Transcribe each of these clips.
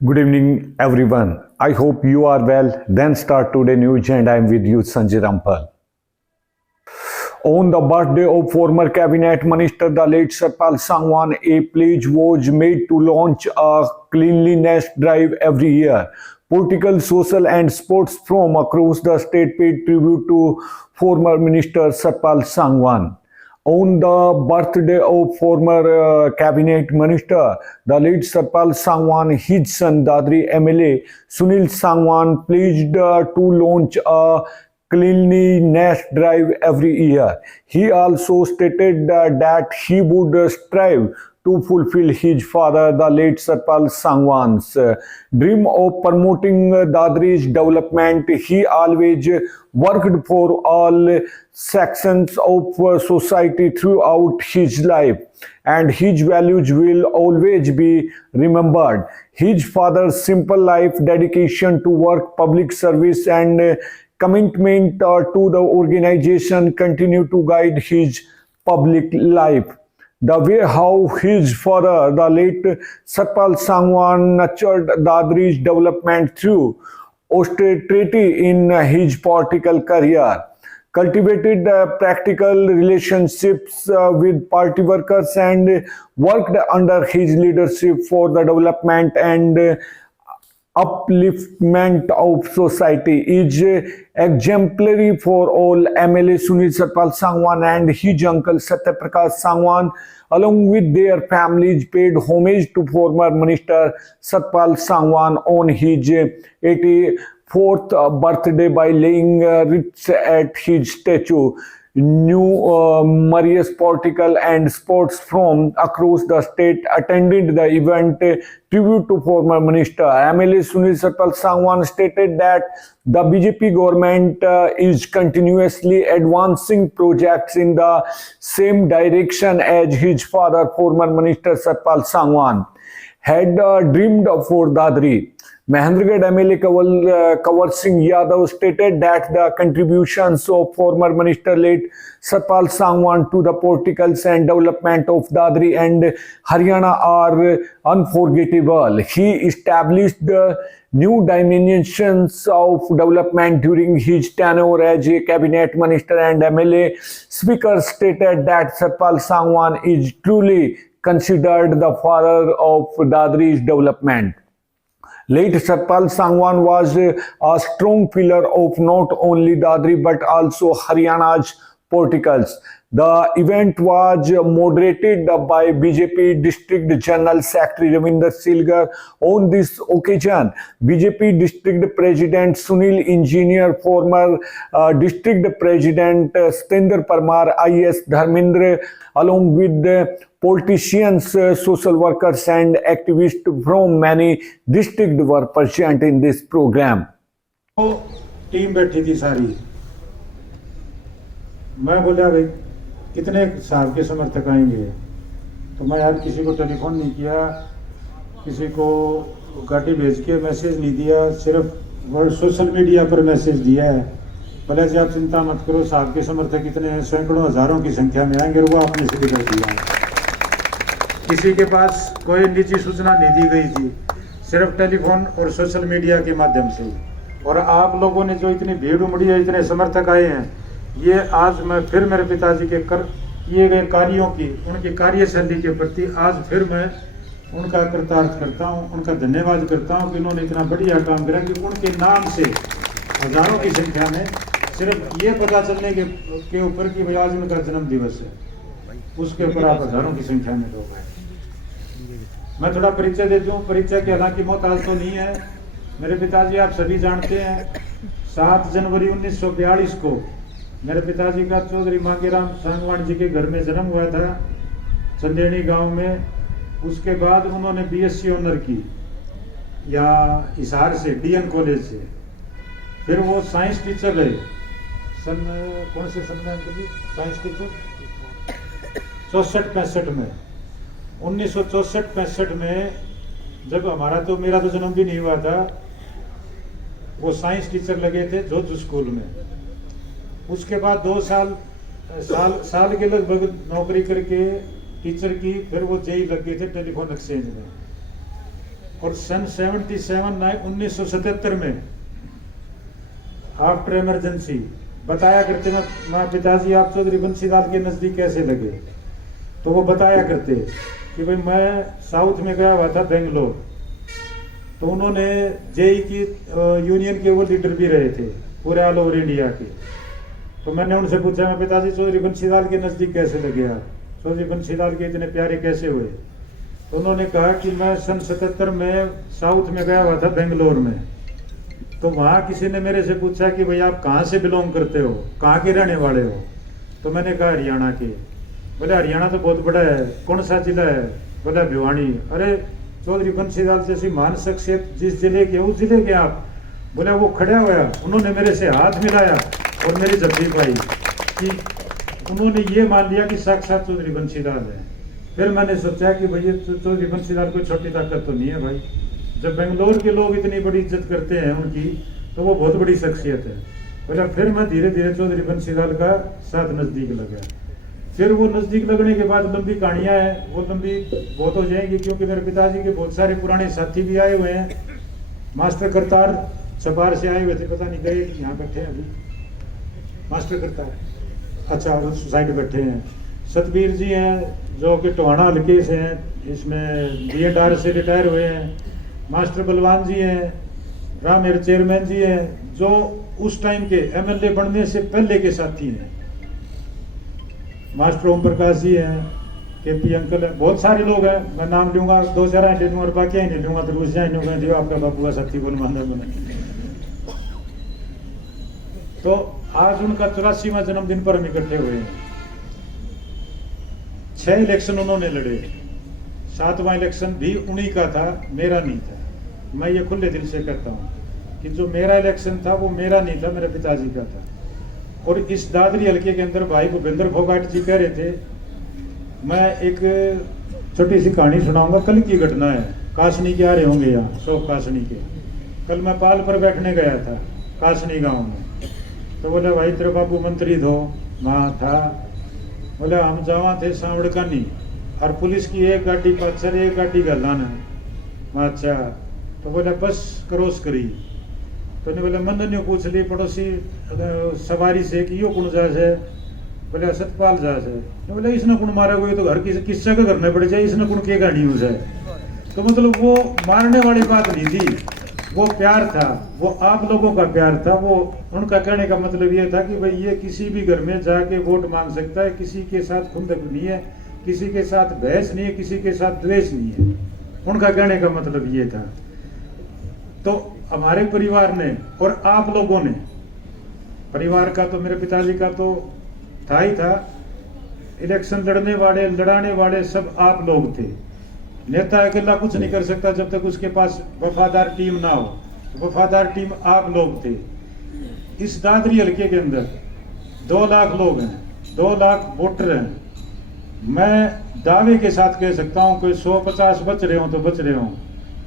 Good evening, everyone. I hope you are well. Then start today news, and I am with you, Sanjay Rampal. On the birthday of former cabinet minister, the late Satpal Sangwan, a pledge was made to launch a cleanliness drive every year. Political, social, and sports from across the state paid tribute to former minister Satpal Sangwan. On the birthday of former cabinet minister, the late Satpal Sangwan, his son Dadri MLA Sunil Sangwan pledged to launch a cleanliness drive every year. He also stated that he would strive to fulfill his father, the late Satpal Sangwan's dream of promoting Dadri's development. He always worked for all sections of society throughout his life, and his values will always be remembered. His father's simple life, dedication to work, public service, and commitment to the organization continue to guide his public life. The way how his father, the late Satpal Sangwan, nurtured Dadri's development through austerity in his political career, cultivated practical relationships with party workers, and worked under his leadership for the development and upliftment of society, is exemplary for all. MLA Sunil Satpal Sangwan and his uncle Satyaprakash Sangwan, along with their families, paid homage to former minister Satpal Sangwan on his 84th birthday by laying wreaths at his statue. Numerous political and sports from across the state attended the event. Tribute to former minister MLA Sunil Satpal Sangwan stated that the BJP government is continuously advancing projects in the same direction as his father, former minister Satpal Sangwan, had dreamed for Dadri. Mahendragarh MLA Kanwar Singh Yadav stated that the contributions of former minister late Satpal Sangwan to the politicals and development of Dadri and Haryana are unforgettable. He established the new dimensions of development during his tenure as a cabinet minister, and MLA speaker stated that Satpal Sangwan is truly considered the father of Dadri's development. Late Satpal Sangwan was a strong pillar of not only Dadri but also Haryana's politicals. The event was moderated by BJP District General Secretary Ravinder Silgar. On this occasion, BJP District President Sunil Engineer, former District President Satinder Parmar, IS Dharmendra, along with politicians, social workers, and activists from many districts were present in this program. Team बैठी थी सारी। मैं बोला भाई कितने साहब के समर्थक आएंगे, तो मैं यार किसी को टेलीफोन नहीं किया, किसी को गाड़ी भेज के मैसेज नहीं दिया, सिर्फ सोशल मीडिया पर मैसेज दिया है। भले जी आप चिंता मत करो, साहब के समर्थक कितने हैं, सैकड़ों हजारों की संख्या में आएंगे, और वो आपने से कर दिया है। किसी के पास कोई निजी सूचना नहीं दी गई थी, सिर्फ टेलीफोन और सोशल मीडिया के माध्यम से। और आप लोगों ने जो इतनी भीड़ उमड़ी है, इतने समर्थक आए हैं, ये आज मैं फिर मेरे पिताजी के किए गए कार्यों की, उनकी कार्यशैली के प्रति आज फिर मैं उनका कृतार्थ करता हूँ, उनका धन्यवाद करता हूँ कि उन्होंने इतना बढ़िया काम करा कि उनके नाम से हजारों की संख्या में सिर्फ ये पता चलने के ऊपर कि भाई आज उनका जन्म दिवस है, उसके ऊपर आप हजारों की संख्या में लोग आए। मैं थोड़ा परिचय देता हूँ, परिचय के हालांकि मोहताज तो नहीं है। मेरे पिताजी आप सभी जानते हैं, 7 जनवरी 1942 को मेरे पिताजी का चौधरी मांगेराम सांगवान जी के घर में जन्म हुआ था, चंदेड़ी गांव में। उसके बाद उन्होंने BSc ऑनर की या हिसार से, DN कॉलेज से। फिर वो साइंस टीचर रहे, सन कौन से सन में साइंस टीचर 64-65 में। 1964-65 में जब मेरा तो जन्म भी नहीं हुआ था, वो साइंस टीचर लगे थे जोध स्कूल में। उसके बाद 2 साल के लगभग नौकरी करके टीचर की, फिर वो जेई लग गए थे टेलीफोन एक्सचेंज में। और सन 1977 में आफ्टर इमरजेंसी बताया करते मैं पिताजी आप चौधरी बंसीलाल के नज़दीक कैसे लगे, तो वो बताया करते कि भाई मैं साउथ में गया हुआ था बेंगलोर, तो उन्होंने जेई की यूनियन के वो लीडर भी रहे थे पूरे ऑल ओवर इंडिया के। तो मैंने उनसे पूछा मैं पिताजी चौधरी बंसीलाल के नज़दीक कैसे लगे आप, चौधरी बंसीलाल के इतने प्यारे कैसे हुए, तो उन्होंने कहा कि मैं सन 77 में साउथ में गया हुआ था बेंगलोर में, तो वहाँ किसी ने मेरे से पूछा कि भाई आप कहाँ से बिलोंग करते हो, कहाँ के रहने वाले हो, तो मैंने कहा हरियाणा के। बोले हरियाणा तो बहुत बड़ा है, कौन सा जिला है, बोला भिवानी। अरे चौधरी बंसीलाल जैसी महान शख्सियत जिस जिले के उस जिले के आप, बोले वो खड़ा हुआ, उन्होंने मेरे से हाथ मिलाया और मेरी जब्ती पाई कि उन्होंने ये मान लिया कि साक्षात चौधरी बंसीलाल है। फिर मैंने सोचा कि भाई चौधरी बंसीलाल कोई छोटी ताकत तो नहीं है भाई, जब बेंगलोर के लोग इतनी बड़ी इज्जत करते हैं उनकी, तो वो बहुत बड़ी शख्सियत है। बोला फिर मैं धीरे धीरे चौधरी बंसीलाल का साथ नज़दीक लगा। फिर वो नज़दीक लगने के बाद लंबी कहानियाँ हैं, वो लंबी बहुत हो जाएंगी, क्योंकि मेरे पिताजी के बहुत सारे पुराने साथी भी आए हुए हैं। मास्टर करतार छपार से आए हुए थे, पता नहीं गए यहाँ बैठे हैं अभी मास्टर करतार, अच्छा उस साइड बैठे हैं। सतबीर जी हैं जो कि टोहाना हल्के से हैं, इसमें BED से रिटायर हुए हैं। मास्टर बलवान जी हैं, रामेर चेयरमैन जी हैं, जो उस टाइम के MLA बनने से पहले के साथी हैं। मास्टर ओम प्रकाश जी हैं, KP अंकल हैं, बहुत सारे लोग हैं। मैं नाम लूंगा, 2-4 ले लूंगा और बाकी नहीं लूंगा, तो रूस जाए नहीं जो आपका बापू का साथी बन माना बने। तो आज उनका 84वां जन्मदिन पर हम इकट्ठे हुए हैं। 6 इलेक्शन उन्होंने लड़े, 7वां इलेक्शन भी उन्हीं का था, मेरा नहीं था। मैं ये खुले दिल से कहता हूँ कि जो मेरा इलेक्शन था वो मेरा नहीं था, मेरे पिताजी का था। और इस दादरी हल्के के अंदर भाई भूपेंद्र फोगाट जी कह रहे थे, मैं एक छोटी सी कहानी सुनाऊंगा, कल की घटना है। कासनी के आ रहे होंगे यहाँ, शोक कासनी के। कल मैं पाल पर बैठने गया था कासनी गांव में, तो बोला भाई तेरे बाबू मंत्री दो, वहाँ था। बोला हम जावा थे सांवड़कानी और पुलिस की एक गाड़ी पाचर एक गाड़ी गलाना। अच्छा, तो बोला बस क्रॉस करी, तो ने बोला मन ने पूछ ली पड़ोसी सवारी से कि यो कौन जास है, बोले सतपाल जास है। तो बोला इसने कौन मारा हुआ, तो घर किस्सा का करना पड़ जाए, इसने कौन के गाड़ी यूज है। तो मतलब वो मारने वाली बात नहीं थी, वो प्यार था, वो आप लोगों का प्यार था। वो उनका कहने का मतलब ये था कि भाई ये किसी भी घर में जाके वोट मांग सकता है, किसी के साथ खुंदक नहीं है, किसी के साथ बहस नहीं है, किसी के साथ द्वेष नहीं है। उनका कहने का मतलब ये था। तो हमारे परिवार ने और आप लोगों ने, परिवार का तो मेरे पिताजी का तो था ही था, इलेक्शन लड़ने वाले लड़ाने वाले सब आप लोग थे। नेता अकेला कुछ नहीं कर सकता जब तक उसके पास वफादार टीम ना हो, तो वफादार टीम आप लोग थे। इस दादरी हल्के के अंदर 2 लाख लोग हैं, 2 लाख वोटर हैं। मैं दावे के साथ कह सकता हूं कि 150 बच रहे हों तो बच रहे हों।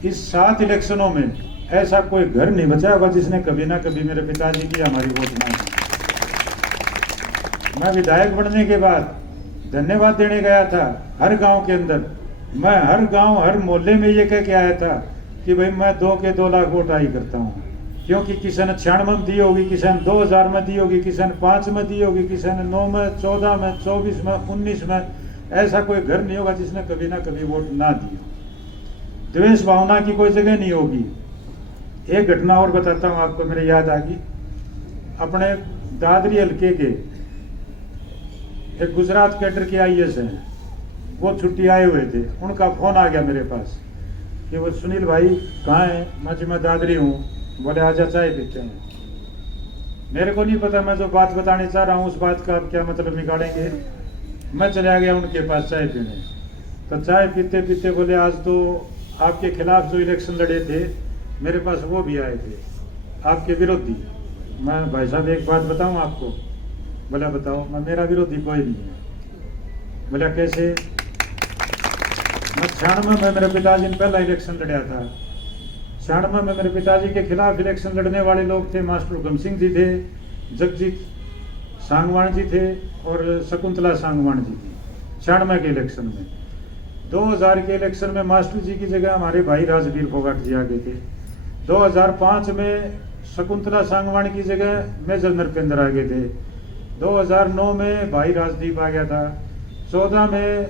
इस 7 इलेक्शनों में ऐसा कोई घर नहीं बचा होगा जिसने कभी ना कभी मेरे पिताजी की हमारी वोट ना दी। मैं विधायक बनने के बाद धन्यवाद देने गया था हर गांव के अंदर। मैं हर गांव हर मोहल्ले में ये कह के आया था कि भाई मैं 2 के 2 लाख वोट आई करता हूँ, क्योंकि किसी ने 96 में दी होगी, किसी ने 2000 में दी होगी, किसी ने 5 में दी होगी, किसी ने 9 में, 14 में, 24 में, 19 में। ऐसा कोई घर नहीं होगा जिसने कभी ना कभी वोट ना दी हो। द्वेष भावना की कोई जगह नहीं होगी। एक घटना और बताता हूँ आपको, मेरे याद आ गई। अपने दादरी हल्के के एक गुजरात कैडर के IAS हैं, वो छुट्टी आए हुए थे। उनका फ़ोन आ गया मेरे पास कि वो सुनील भाई कहाँ हैं। मैं दादरी हूँ। बोले आजा चाय पीते हैं। मेरे को नहीं पता मैं जो बात बताने चाह रहा हूँ उस बात का आप क्या मतलब निकालेंगे। मैं चला गया उनके पास चाय पीने। तो चाय पीते पीते बोले आज तो आपके खिलाफ जो इलेक्शन लड़े थे मेरे पास वो भी आए थे, आपके विरोधी। मैं भाई साहब एक बात बताऊँ आपको। बोला बताओ। मैं मेरा विरोधी कोई नहीं है। बोला कैसे। मैं 96 में मेरे पिताजी ने पहला इलेक्शन लड़ा था। 96 में मेरे पिताजी के खिलाफ इलेक्शन लड़ने वाले लोग थे, मास्टर हुकम सिंह जी थे, जगजीत सांगवान जी थे और शकुंतला सांगवान जी थी। 96 के इलेक्शन में 2000 के इलेक्शन में मास्टर जी की जगह हमारे भाई राजवीर फोगाट जी आ गए थे। 2005 में शकुंतला सांगवान की जगह मेजर नरपेंद्र आ गए थे। 2009 में भाई राजदीप आ गया था। 14 में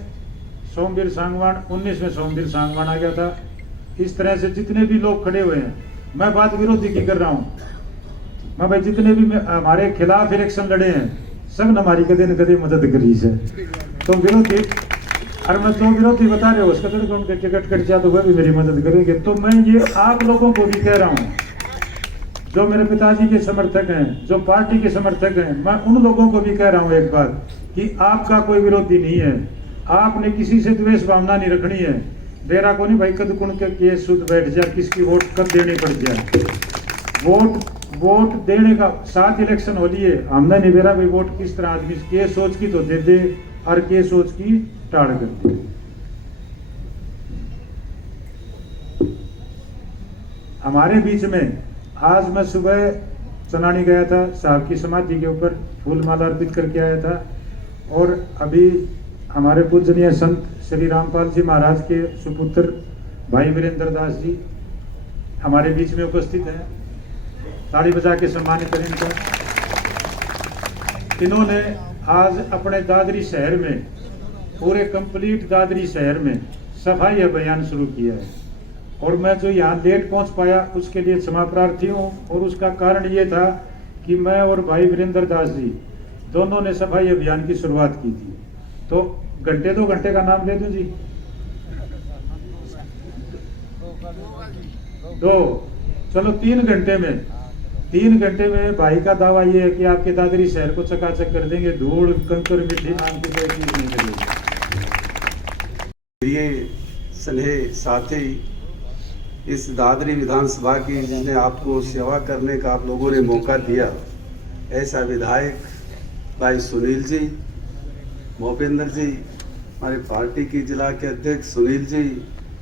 सोमवीर सांगवान, 19 में सोमवीर सांगवान आ गया था। इस तरह से जितने भी लोग खड़े हुए हैं, मैं बात विरोधी की कर रहा हूँ, मैं भाई जितने भी हमारे खिलाफ इलेक्शन लड़े हैं सब ने हमारी कदे न कदे मदद करी है। तो विरोधी, और मैं जो विरोधी बता रहे हो उसका तो उनके टिकट कट जाए तो वह भी मेरी मदद करेंगे। तो मैं ये आप लोगों को भी कह रहा हूँ, जो मेरे पिताजी के समर्थक हैं, जो पार्टी के समर्थक हैं, मैं उन लोगों को भी कह रहा हूँ एक बात कि आपका कोई विरोधी नहीं है, आपने किसी से द्वेष भावना नहीं रखनी है। बेरा को नहीं भाई कद कुण के केस सुध बैठ जाए, किसकी वोट कब देनी पड़ जाए। वोट देने का 7 इलेक्शन हो लिए, हमने नहीं बेरा भाई वोट किस तरह आदमी के सोच की तो दे दे और के सोच की टाड़ कर दे। हमारे बीच में आज मैं सुबह चनानी गया था, साहब की समाधि के ऊपर फूल माला अर्पित करके आया था। और अभी हमारे पूजनीय संत श्री रामपाल जी महाराज के सुपुत्र भाई वीरेंद्र दास जी हमारे बीच में उपस्थित हैं। ताली बजा के सम्मानित करें इनको। इन्होंने आज अपने दादरी शहर में, पूरे कंप्लीट दादरी शहर में सफाई अभियान शुरू किया है। और मैं जो यहाँ लेट पहुँच पाया उसके लिए क्षमा प्रार्थी हूँ। और उसका कारण ये था कि मैं और भाई वीरेंद्र दास जी दोनों ने सफाई अभियान की शुरुआत की थी। तो घंटे 2 घंटे का नाम ले दूं जी, 2 चलो 3 घंटे में भाई का दावा ये है कि आपके दादरी शहर को चकाचक कर देंगे, धूल कंकर मिट्टी नाम की कोई चीज नहीं करेंगे। ये स्नेह साथी, इस दादरी विधानसभा की जिसने आपको सेवा करने का आप लोगों ने मौका दिया, ऐसा विधायक भाई सुनील जी, भूपेंद्र जी, हमारे पार्टी की जिला के अध्यक्ष सुनील जी,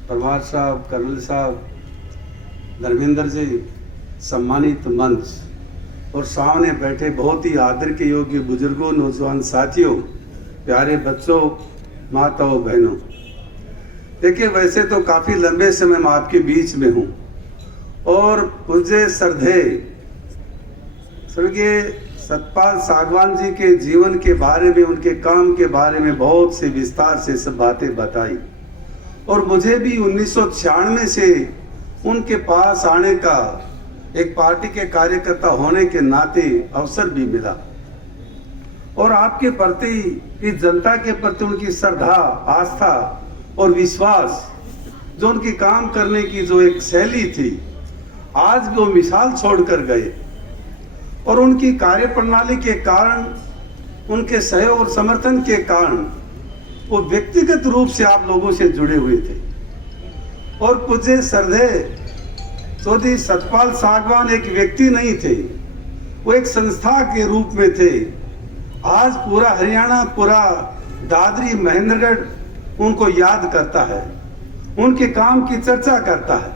परमार साहब, कर्नल साहब, धर्मेंद्र जी, सम्मानित मंच और सामने बैठे बहुत ही आदर के योग्य बुजुर्गों, नौजवान साथियों, प्यारे बच्चों, माताओं, बहनों। देखिए, वैसे तो काफ़ी लंबे समय मैं आपके बीच में हूँ और पूज्य श्रद्धेय स्वर्गीय सतपाल सागवान जी के जीवन के बारे में, उनके काम के बारे में बहुत से विस्तार से सब बातें बताई। और मुझे भी 1996 से उनके पास आने का, एक पार्टी के कार्यकर्ता होने के नाते अवसर भी मिला। और आपके प्रति, इस जनता के प्रति उनकी श्रद्धा, आस्था और विश्वास, जो उनकी काम करने की जो एक शैली थी, आज वो मिसाल छोड़कर गए। और उनकी कार्य प्रणाली के कारण, उनके सहयोग और समर्थन के कारण वो व्यक्तिगत रूप से आप लोगों से जुड़े हुए थे। और पूज्य श्रद्धेय चौधरी सतपाल सागवान एक व्यक्ति नहीं थे, वो एक संस्था के रूप में थे। आज पूरा हरियाणा, पूरा दादरी, महेंद्रगढ़ उनको याद करता है, उनके काम की चर्चा करता है।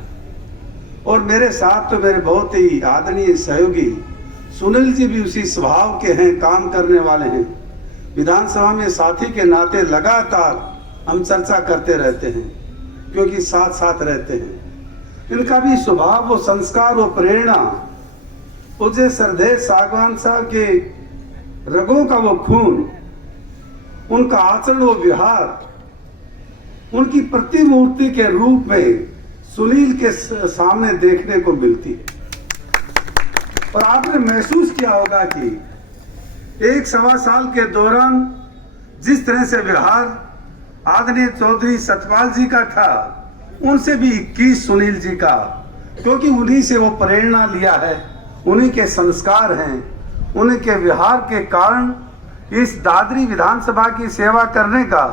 और मेरे साथ तो मेरे बहुत ही आदरणीय सहयोगी सुनील जी भी उसी स्वभाव के हैं, काम करने वाले हैं। विधानसभा में साथी के नाते लगातार हम चर्चा करते रहते हैं, क्योंकि साथ साथ रहते हैं। इनका भी स्वभाव, वो संस्कार, वो प्रेरणा, पूज्य श्रद्धेय सागवान साहब के रगों का वो खून, उनका आचरण, वो व्यवहार, उनकी प्रतिमूर्ति के रूप में सुनील के सामने देखने को मिलती है। और आपने महसूस किया होगा कि 1-1.25 साल के दौरान जिस तरह से व्यवहार आदरणीय चौधरी सतपाल जी का था, उनसे भी 21 सुनील जी का, क्योंकि उन्हीं से वो प्रेरणा लिया है, उन्हीं के संस्कार हैं, उन्हीं के व्यवहार के कारण इस दादरी विधानसभा की सेवा करने का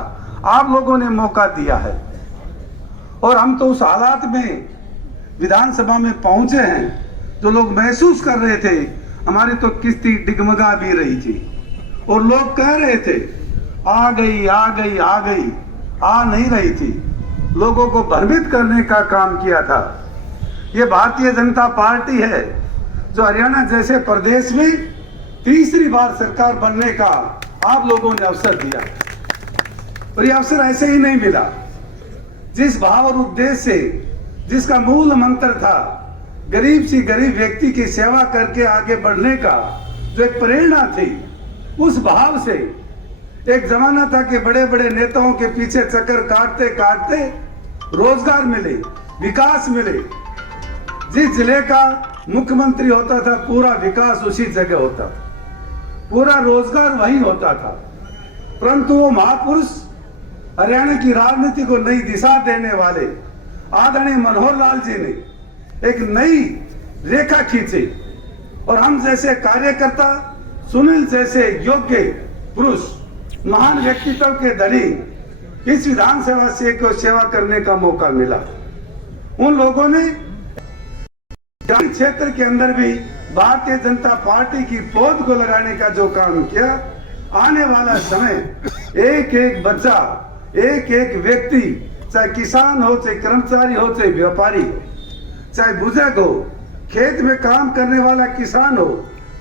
आप लोगों ने मौका दिया है। और हम तो उस हालात में विधानसभा में पहुंचे हैं जो लोग महसूस कर रहे थे, हमारी तो किस्ती डिगमगा भी रही थी और लोग कह रहे थे आ गई आ गई आ गई, आ नहीं रही थी। लोगों को भ्रमित करने का काम किया था। ये भारतीय जनता पार्टी है जो हरियाणा जैसे प्रदेश में तीसरी बार सरकार बनने का आप लोगों ने अवसर दिया। और ये अवसर ऐसे ही नहीं मिला, जिस भाव और उद्देश्य से, जिसका मूल मंत्र था गरीब से गरीब व्यक्ति की सेवा करके आगे बढ़ने का, जो एक प्रेरणा थी, उस भाव से एक जमाना था कि बड़े बड़े नेताओं के पीछे चक्कर काटते काटते रोजगार मिले, विकास मिले। जिस जिले का मुख्यमंत्री होता था पूरा विकास उसी जगह होता था, पूरा रोजगार वही होता था। परंतु वो महापुरुष हरियाणा की राजनीति को नई दिशा देने वाले आदरणीय मनोहर लाल जी ने एक नई रेखा खींची और हम जैसे कार्यकर्ता, सुनील जैसे योग्य पुरुष, महान व्यक्तित्व के धनी इस विधानसभा से को सेवा करने का मौका मिला। उन लोगों ने क्षेत्र के अंदर भी भारतीय जनता पार्टी की पौध को लगाने का जो काम किया, आने वाला समय एक एक बच्चा, एक एक व्यक्ति, चाहे किसान हो, चाहे कर्मचारी हो, चाहे व्यापारी हो, चाहे बुजुर्ग हो, खेत में काम करने वाला किसान हो,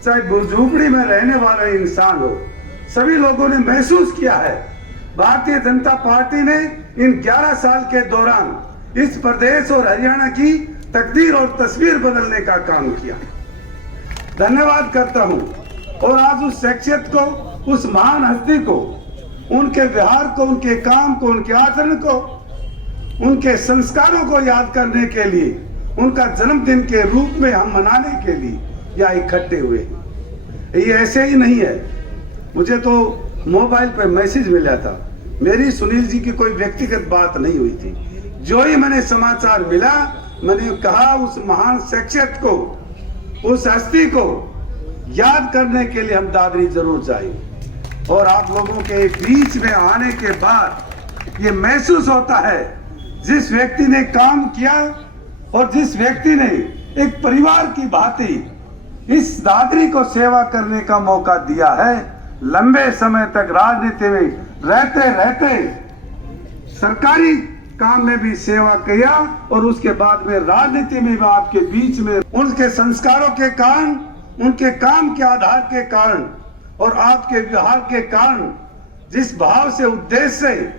चाहे झूपड़ी में रहने वाला इंसान हो, सभी लोगों ने महसूस किया है भारतीय जनता पार्टी ने इन 11 साल के दौरान इस प्रदेश और हरियाणा की तकदीर और तस्वीर बदलने का काम किया। धन्यवाद करता हूं। और आज उस शख्सियत को, उस महान हस्ती को, उनके व्यवहार को, उनके काम को, उनके आचरण को, उनके संस्कारों को याद करने के लिए, उनका जन्मदिन के रूप में हम मनाने के लिए यहाँ इकट्ठे हुए। ये ऐसे ही नहीं है, मुझे तो मोबाइल पर मैसेज मिला था, मेरी सुनील जी की कोई व्यक्तिगत बात नहीं हुई थी। जो ही मैंने समाचार मिला, मैंने कहा उस महान शख्सियत को, उस हस्ती को याद करने के लिए हम दादरी जरूर जाएंगे। और आप लोगों के बीच में आने के बाद ये महसूस होता है, जिस व्यक्ति ने काम किया और जिस व्यक्ति ने एक परिवार की भांति इस दादरी को सेवा करने का मौका दिया है, लंबे समय तक राजनीति में रहते रहते सरकारी काम में भी सेवा किया और उसके बाद में राजनीति में भी आपके बीच में उनके संस्कारों के कारण, उनके काम के आधार के कारण और आपके व्यवहार के कारण, जिस भाव से, उद्देश्य से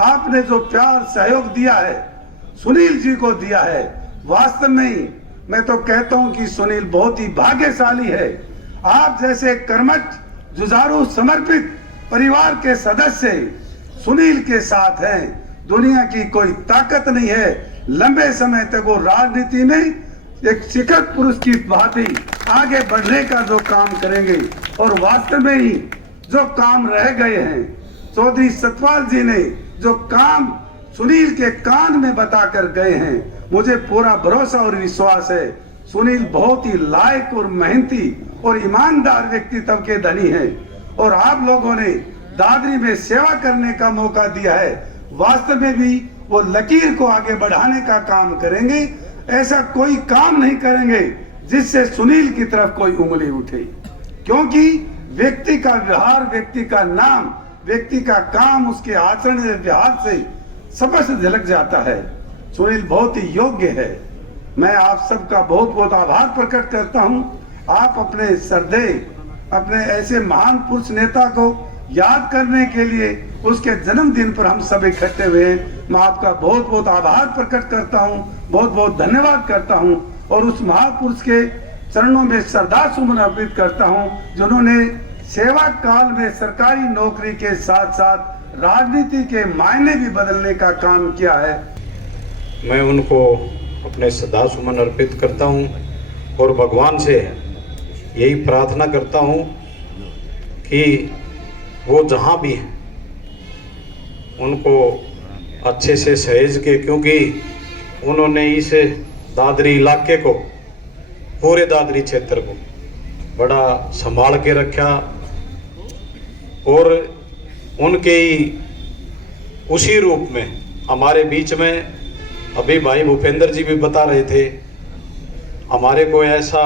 आपने जो प्यार सहयोग दिया है, सुनील जी को दिया है, वास्तव में मैं तो कहता हूं कि सुनील बहुत ही भाग्यशाली है। आप जैसे कर्मठ, जुझारू, समर्पित परिवार के सदस्य सुनील के साथ हैं। दुनिया की कोई ताकत नहीं है, लंबे समय तक वो राजनीति में एक शिखर पुरुष की भांति आगे बढ़ने का जो काम करेंगे। और वास्तव में ही जो काम रह गए हैं, चौधरी सतपाल जी ने जो काम सुनील के कान में बताकर गए हैं, मुझे पूरा भरोसा और विश्वास है सुनील बहुत ही लायक और मेहनती और ईमानदार व्यक्तित्व के धनी हैं। और आप लोगों ने दादरी में सेवा करने का मौका दिया है, वास्तव में भी वो लकीर को आगे बढ़ाने का काम करेंगे। ऐसा कोई काम नहीं करेंगे जिससे सुनील की तरफ कोई उंगली उठे, क्योंकि व्यक्ति का व्यवहार, व्यक्ति का नाम, व्यक्ति का काम, उसके आचरण व्यवहार से स्पष्ट झलक जाता है। सुनील बहुत ही योग्य है। मैं आप सबका बहुत बहुत आभार प्रकट करता हूं। आप अपने श्रद्धेय, अपने ऐसे महान पुरुष नेता को याद करने के लिए उसके जन्मदिन पर हम सब इकट्ठे हुए। मैं आपका बहुत बहुत आभार प्रकट करता हूं, बहुत बहुत धन्यवाद करता हूं और उस महापुरुष के चरणों में श्रद्धा सुमन अर्पित करता हूं, जिन्होंने सेवा काल में सरकारी नौकरी के साथ साथ राजनीति के मायने भी बदलने का काम किया है। मैं उनको अपने श्रद्धा सुमन अर्पित करता हूं और भगवान से यही प्रार्थना करता हूं कि वो जहां भी हैं उनको अच्छे से सहेज के, क्योंकि उन्होंने इस दादरी इलाके को, पूरे दादरी क्षेत्र को बड़ा संभाल के रखा और उनके ही उसी रूप में हमारे बीच में, अभी भाई भूपेंद्र जी भी बता रहे थे, हमारे को ऐसा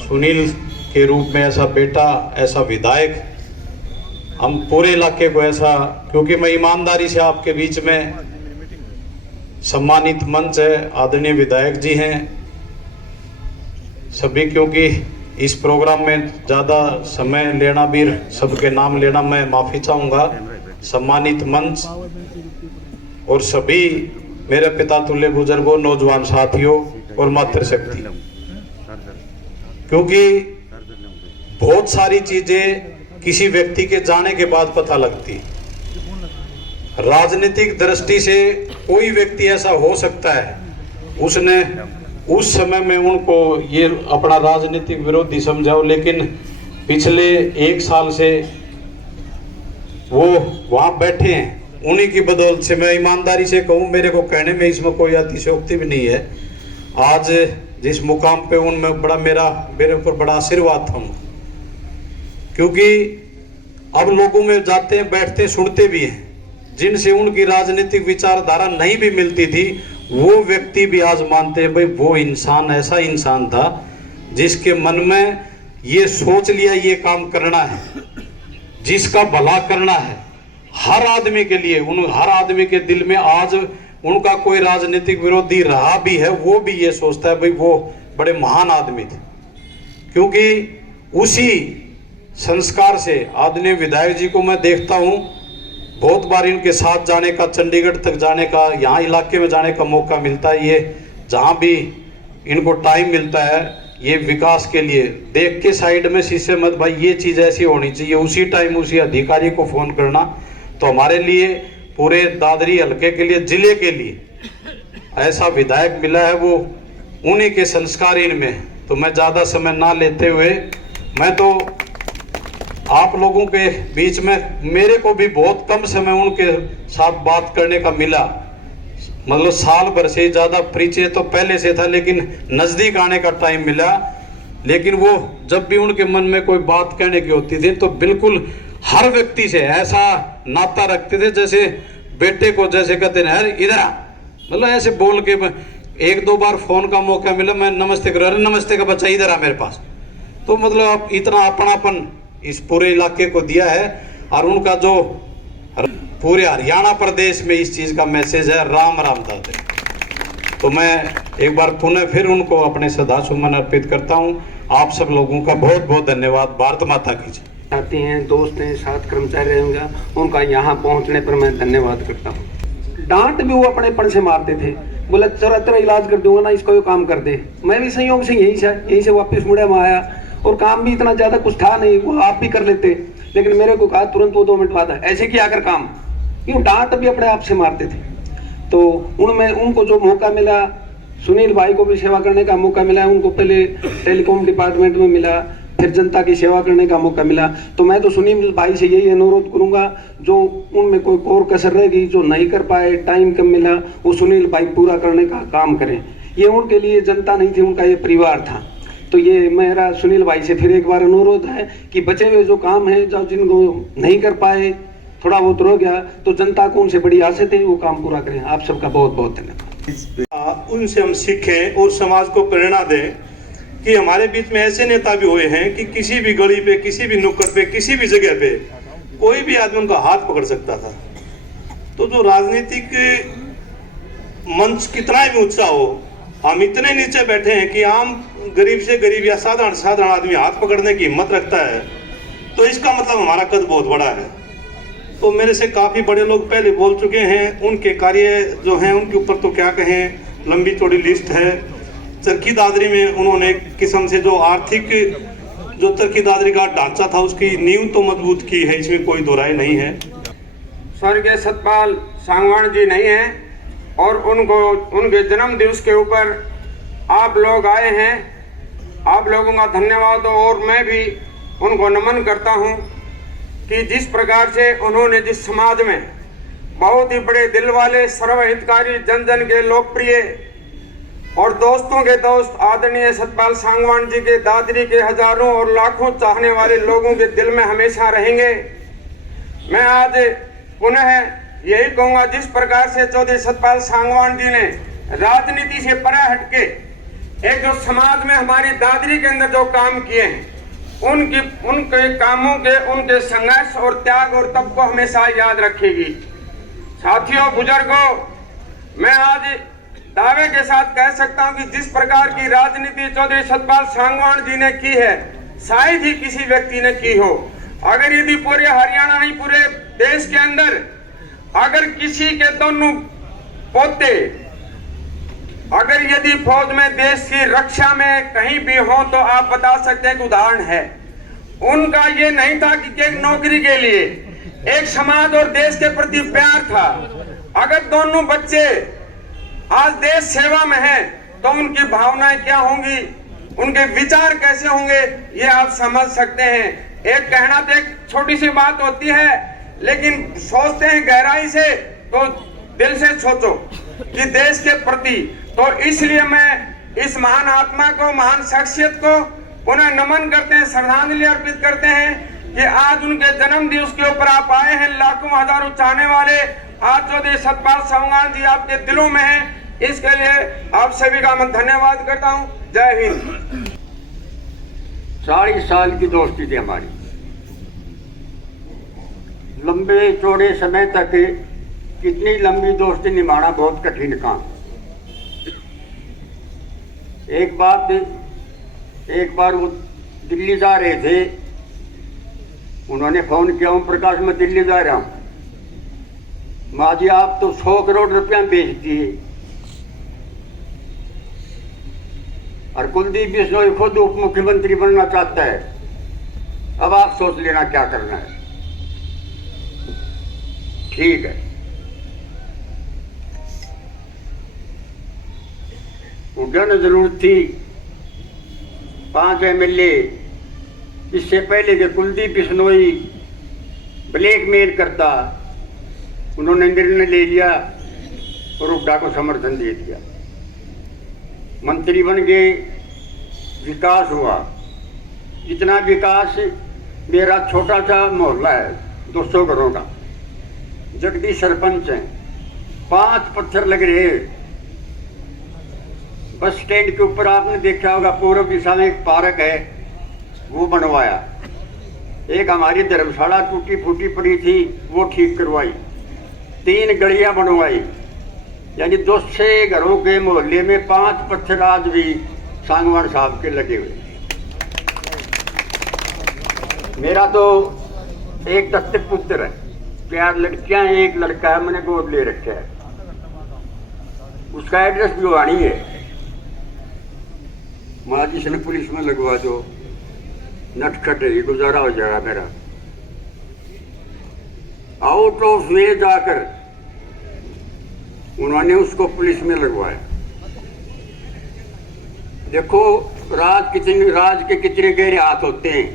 सुनील के रूप में ऐसा बेटा, ऐसा विधायक, हम पूरे इलाके को ऐसा, क्योंकि मैं ईमानदारी से आपके बीच में, सम्मानित मंच है, आदरणीय विधायक जी हैं सभी, क्योंकि इस प्रोग्राम में ज़्यादा समय लेना भी, सबके नाम लेना मैं माफ़ी चाहूँगा। सम्मानित मंच और सभी मेरे पिता तुल्य बुजुर्गों, नौजवान साथियों और मातृशक्ति, क्योंकि बहुत सारी चीजें किसी व्यक्ति के जाने के बाद पता लगती। राजनीतिक दृष्टि से कोई व्यक्ति ऐसा हो सकता है, उसने उस समय में उनको ये अपना राजनीतिक विरोधी समझाओ, लेकिन पिछले 1 साल से वो वहां बैठे हैं, उन्हीं की बदौलत से, मैं ईमानदारी से कहूँ, मेरे को कहने में इसमें कोई अतिशयोक्ति भी नहीं है, आज जिस मुकाम पे उनमें बड़ा मेरे ऊपर बड़ा आशीर्वाद था उनका। क्योंकि अब लोगों में जाते हैं, बैठते, सुनते भी हैं, जिनसे उनकी राजनीतिक विचारधारा नहीं भी मिलती थी, वो व्यक्ति भी आज मानते हैं भाई वो इंसान ऐसा इंसान था जिसके मन में ये सोच लिया ये काम करना है, जिसका भला करना है हर आदमी के लिए। हर आदमी के दिल में आज उनका कोई राजनीतिक विरोधी रहा भी है, वो भी ये सोचता है भाई वो बड़े महान आदमी थे। क्योंकि उसी संस्कार से आदरणीय विधायक जी को मैं देखता हूँ, बहुत बार इनके साथ जाने का, चंडीगढ़ तक जाने का, यहाँ इलाके में जाने का मौका मिलता है। ये जहाँ भी इनको टाइम मिलता है, ये विकास के लिए देख के साइड में शीशे मत भाई ये चीज़ ऐसी होनी चाहिए, उसी टाइम उसी अधिकारी को फ़ोन करना, तो हमारे लिए पूरे दादरी हलके के लिए, जिले के लिए ऐसा विधायक मिला है, वो उन्हीं के संस्कार इनमें। तो मैं ज़्यादा समय ना लेते हुए, मैं तो आप लोगों के बीच में, मेरे को भी बहुत कम समय उनके साथ बात करने का मिला, मतलब साल भर से ज़्यादा परिचय तो पहले से था, लेकिन नज़दीक आने का टाइम मिला। लेकिन वो जब भी उनके मन में कोई बात कहने की होती थी तो बिल्कुल हर व्यक्ति से ऐसा नाता रखते थे जैसे बेटे को, जैसे कहते हैं इधर आ, मतलब ऐसे बोल के। 1-2 बार फोन का मौका मिला, मैं नमस्ते करो, अरे नमस्ते का बच्चा इधर आ मेरे पास। तो मतलब आप इतना अपनापन इस पूरे इलाके को दिया है, और उनका जो पूरे हरियाणा प्रदेश में इस चीज़ का मैसेज है, राम राम दादे। तो मैं एक बार पुनः फिर उनको अपने श्रद्धा सुमन अर्पित करता हूँ। आप सब लोगों का बहुत बहुत धन्यवाद। भारत माता की जय। साथी हैं, दोस्त हैं, साथ कर्मचारी रहेंगे, उनका यहाँ पहुँचने पर मैं धन्यवाद करता हूँ। डांट भी वो अपनेपन से मारते थे, बोला चलो तेरा इलाज कर दूंगा ना, इसको ये काम कर दे। मैं भी संयोग से यहीं से वापस मुड़े में आया, और काम भी इतना ज़्यादा कुछ था नहीं, वो आप भी कर लेते, लेकिन मेरे को कहा तुरंत वो 2 मिनट बाद ऐसे किया कर काम। यूँ डांट भी अपने आप से मारते थे। तो उनको जो मौका मिला, सुनील भाई को भी सेवा करने का मौका मिला, उनको पहले टेलीकॉम डिपार्टमेंट में मिला, फिर जनता की सेवा करने का मौका मिला। तो मैं तो सुनील भाई से यही अनुरोध करूंगा, जो उनमें कोई और कसर रहेगी, जो नहीं कर पाए, टाइम कम मिला, वो सुनील भाई पूरा करने का काम करें। ये उनके लिए जनता नहीं थी, उनका ये परिवार था। तो ये मेरा सुनील भाई से फिर एक बार अनुरोध है कि बचे हुए जो काम है, जो जिनको नहीं कर पाए, थोड़ा बहुत रह गया, तो जनता को उनसे बड़ी आशा है, वो काम पूरा करें। आप सबका बहुत बहुत धन्यवाद। उनसे हम सीखें और समाज को प्रेरणा दें कि हमारे बीच में ऐसे नेता भी हुए हैं कि किसी भी गली पे, किसी भी नुक्कड़ पे, किसी भी जगह पे कोई भी आदमी उनका हाथ पकड़ सकता था। तो जो राजनीतिक मंच कितना भी ऊंचा हो, हम इतने नीचे बैठे हैं कि आम गरीब से गरीब या साधारण आदमी हाथ पकड़ने की हिम्मत रखता है, तो इसका मतलब हमारा कद बहुत बड़ा है। तो मेरे से काफ़ी बड़े लोग पहले बोल चुके हैं, उनके कार्य जो हैं उनके ऊपर तो क्या कहें, लंबी चौड़ी लिस्ट है। चरखी दादरी में उन्होंने एक किस्म से जो आर्थिक, जो चरखी दादरी का ढांचा था, उसकी नींव तो मजबूत की है, इसमें कोई दो राय नहीं है। स्वर्गीय सतपाल सांगवान जी नहीं हैं, और उनके जन्म दिवस के ऊपर आप लोग आए हैं, आप लोगों का धन्यवाद। और मैं भी उनको नमन करता हूं कि जिस प्रकार से उन्होंने जिस समाज में बहुत ही बड़े दिल वाले, सर्वहितकारी, जन जन के लोकप्रिय और दोस्तों के दोस्त आदरणीय सतपाल सांगवान जी के दादरी के हजारों और लाखों चाहने वाले लोगों के दिल में हमेशा रहेंगे। मैं आज पुनः यही कहूँगा, जिस प्रकार से चौधरी सतपाल सांगवान जी ने राजनीति से परे हटके एक जो समाज में हमारी दादरी के अंदर जो काम किए हैं, उनके कामों के, उनके संघर्ष और त्याग और तप को हमेशा याद रखेगी। साथियों, बुजुर्गों, मैं आज दावे के साथ कह सकता हूं कि जिस प्रकार की राजनीति चौधरी सतपाल सांगवान जी ने की है, शायद ही किसी व्यक्ति ने की हो। अगर यदि पूरे हरियाणा नहीं, पूरे देश के अंदर अगर किसी के दोनों पोते अगर यदि फौज में देश की रक्षा में कहीं भी हो तो आप बता सकते हैं कि उदाहरण है। उनका ये नहीं था कि एक नौकरी के लिए, एक समाज और देश के प्रति प्यार था। अगर दोनों बच्चे आज देश सेवा में हैं तो उनकी भावनाएं क्या होंगी, उनके विचार कैसे होंगे, ये आप समझ सकते हैं। एक कहना तो एक छोटी सी बात होती है, लेकिन सोचते हैं गहराई से तो दिल से सोचो कि देश के प्रति। तो इसलिए मैं इस महान आत्मा को, महान शख्सियत को पुनः नमन करते हैं, श्रद्धांजलि अर्पित करते हैं कि आज उनके जन्म दिवस के ऊपर आप आए हैं। लाखों हजारों चाहने वाले आज चौधरी सतपाल सांगवान जी आपके दिलों में हैं, इसके लिए आप सभी का मैं धन्यवाद करता हूं। जय हिंद। 40 साल की दोस्ती थी हमारी, लंबे चौड़े समय तक। कितनी लंबी दोस्ती निभाना बहुत कठिन काम। एक बार वो दिल्ली जा रहे थे, उन्होंने फोन किया, ओम प्रकाश मैं दिल्ली जा रहा हूं। माँ जी आप तो 100 करोड़ रुपया बेच दिए। और कुलदीप बिश्नोई खुद उप मुख्यमंत्री बनना चाहता है। अब आप सोच लेना क्या करना है। ठीक है, उड़न जरूरत थी 5 MLA। इससे पहले कि कुलदीप बिश्नोई ब्लैकमेल करता, उन्होंने निर्णय ले लिया और हुड्डा को समर्थन दे दिया। मंत्री बन गए, विकास हुआ। इतना विकास, मेरा छोटा सा मोहल्ला है 200 घरों का, जगदीश सरपंच हैं, 5 पत्थर लग रहे। बस स्टैंड के ऊपर आपने देखा होगा पूर्व दिशा में एक पार्क है, वो बनवाया। एक हमारी धर्मशाला टूटी फूटी पड़ी थी, वो ठीक करवाई। 3 गलियां बनवाई। यानी 200 घरों के मोहल्ले में 5 पत्थर आज भी सांगवान साहब के लगे हुए। मेरा तो एक दत्तक पुत्र है, 4 लड़कियां हैं, 1 लड़का है, मैंने गोद ले रखा है। उसका एड्रेस भी वाणी है। माँ जी से पुलिस में लगवा दो, नटखट है, गुजारा हो जाएगा मेरा। आउट ऑफ वे जाकर उन्होंने उसको पुलिस में लगवाया। देखो राज के कितने गहरे हाथ होते हैं।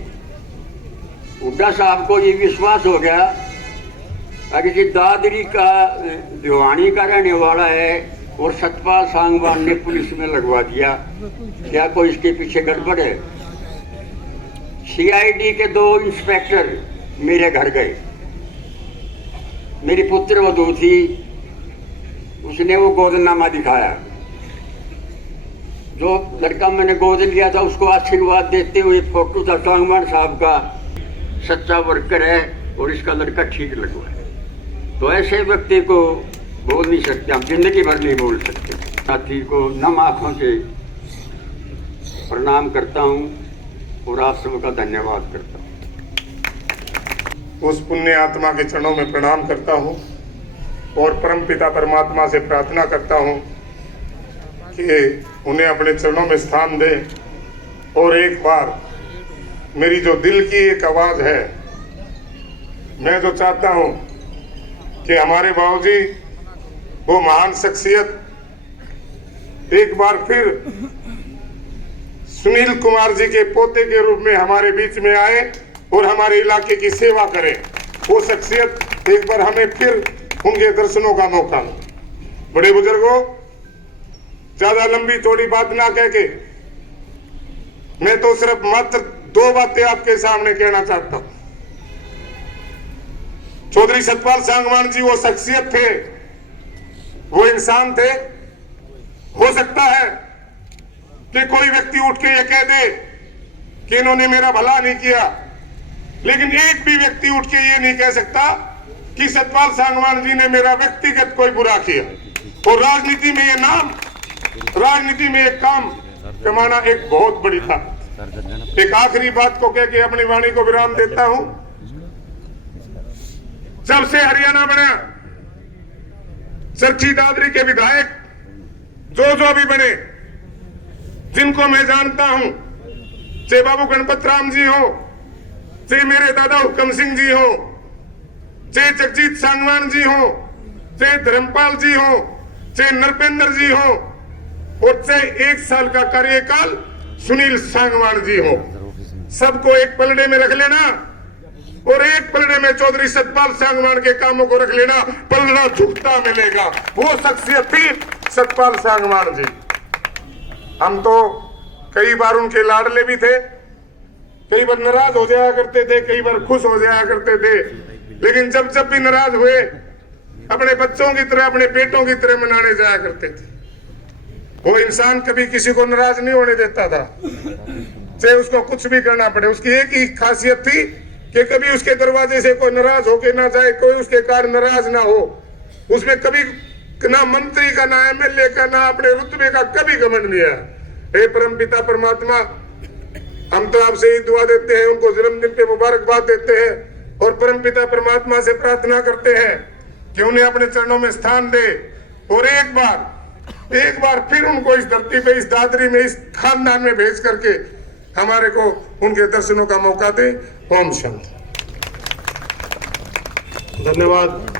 हुड्डा साहब को ये विश्वास हो गया अगर ये दादरी का भिवानी का रहने वाला है और सतपाल सांगवान ने पुलिस में लगवा दिया, क्या कोई इसके पीछे गड़बड़ है? CID के 2 इंस्पेक्टर मेरे घर गए। मेरी पुत्र वधू थी, उसने वो गोदनामा दिखाया। जो लड़का मैंने गोद लिया था उसको आशीर्वाद देते हुए फोटो था सांगवान साहब का, सच्चा वर्कर है और इसका लड़का ठीक लगवा है। तो ऐसे व्यक्ति को बोल नहीं सकते, हम जिंदगी भर नहीं बोल सकते। साथी को नम आंखों से प्रणाम करता हूँ और आप सबका धन्यवाद करता हूँ। उस पुण्य आत्मा के चरणों में प्रणाम करता हूँ और परमपिता परमात्मा से प्रार्थना करता हूँ कि उन्हें अपने चरणों में स्थान दे। और एक बार मेरी जो दिल की एक आवाज़ है, मैं जो चाहता हूँ कि हमारे बाबूजी वो महान शख्सियत एक बार फिर सुनील कुमार जी के पोते के रूप में हमारे बीच में आए और हमारे इलाके की सेवा करें। वो शख्सियत एक बार हमें फिर उनके दर्शनों का मौका दे। बड़े बुजुर्गों, ज्यादा लंबी चौड़ी बात ना कह के मैं तो सिर्फ मात्र 2 बातें आपके सामने कहना चाहता हूं। चौधरी सतपाल सांगवान जी वो शख्सियत थे, वो इंसान थे। हो सकता है कि कोई व्यक्ति उठ के ये कह दे कि इन्होंने मेरा भला नहीं किया, लेकिन एक भी व्यक्ति उठ के ये नहीं कह सकता कि सतपाल सांगवान जी ने मेरा व्यक्तिगत कोई बुरा किया। और राजनीति में ये नाम, राजनीति में एक काम कमाना एक बहुत बड़ी था। एक आखिरी बात को कह के अपनी वाणी को विराम देता हूं। जब से हरियाणा बना, सरची दादरी के विधायक जो भी बने, जिनको मैं जानता हूं, चाहे बाबू गणपत राम जी हो, चाहे मेरे दादा हुक्म सिंह जी हो, चाहे जगजीत सांगवान जी हो, चाहे धर्मपाल जी हो, चाहे नरपेंद्र जी हो, और चाहे 1 साल का कार्यकाल सुनील सांगवान जी हो, सबको एक पलड़े में रख लेना और एक पलड़े में चौधरी सतपाल सांगवान के कामों को रख लेना, पलड़ा झुकता मिलेगा। वो शख्सियत थी सतपाल सांगवान जी। हम तो कई बार उनके लाडले भी थे, कई बार नाराज हो जाया करते थे, कई बार खुश हो जाया करते थे, लेकिन जब जब भी नाराज हुए अपने बच्चों की तरह, अपने बेटों की तरह मनाने जाया करते थे। वो इंसान कभी किसी को नाराज नहीं होने देता था, चाहे उसको कुछ भी करना पड़े। उसकी एक ही खासियत थी कि कभी उसके दरवाजे से कोई नाराज होके ना जाए, कोई उसके कारण नाराज ना हो। उसमें कभी ना मंत्री का, ना एमएलए का, ना अपने रुतबे का कभी घमंड नहीं है। हे परम पिता परमात्मा, हम तो आपसे ही दुआ देते हैं, उनको जन्मदिन पे मुबारकबाद देते हैं और परम पिता परमात्मा से प्रार्थना करते हैं कि उन्हें अपने चरणों में स्थान दे और एक बार फिर उनको इस धरती पे, इस दादरी में, इस खानदान में भेज करके हमारे को उनके दर्शनों का मौका दे। ओम शांति। धन्यवाद।